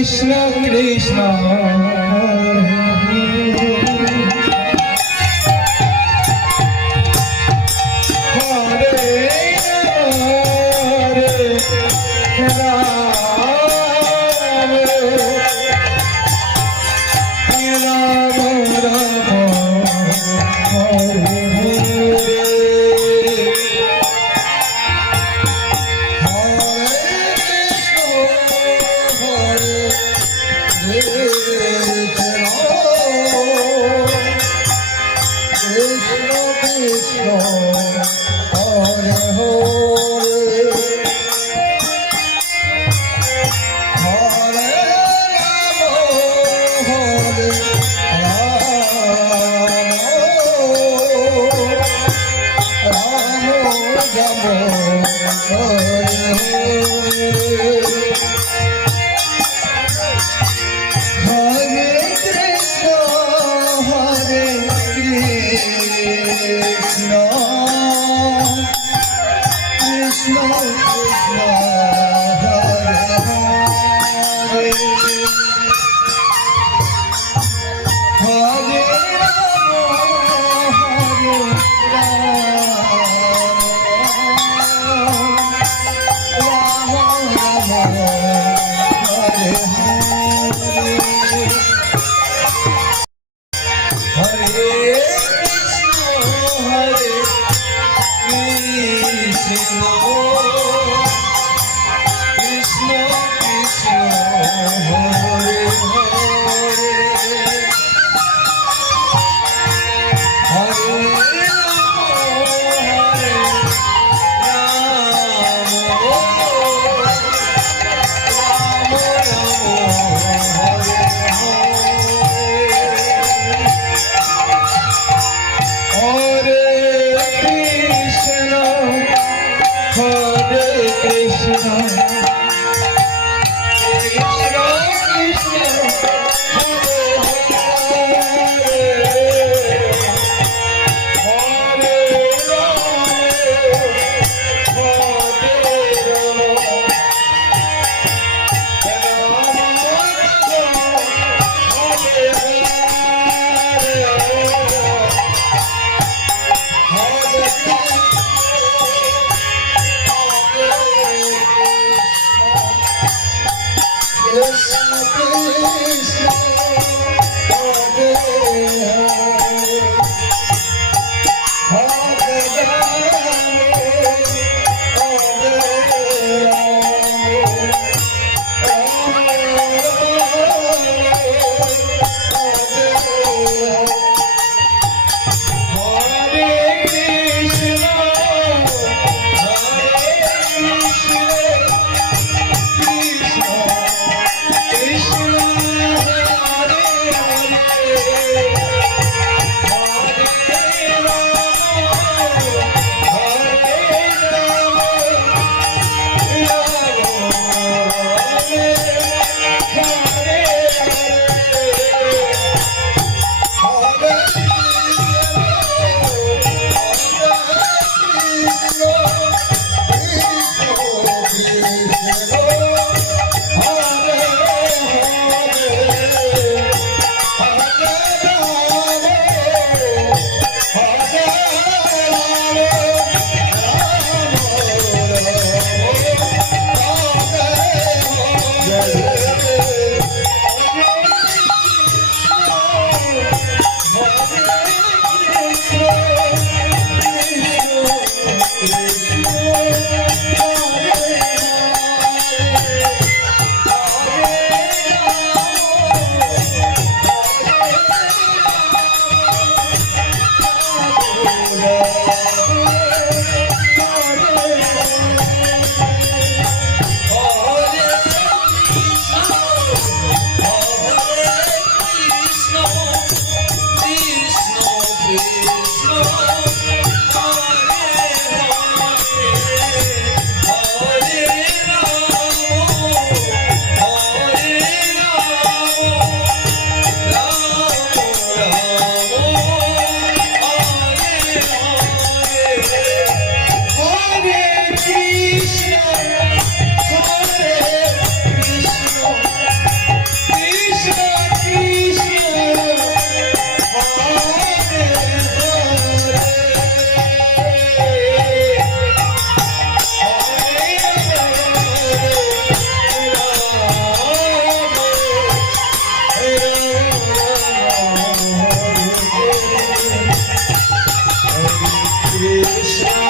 Krishna Krishna. Krishna Krishna, Krishna Krishna Krishna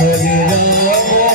Hare Rama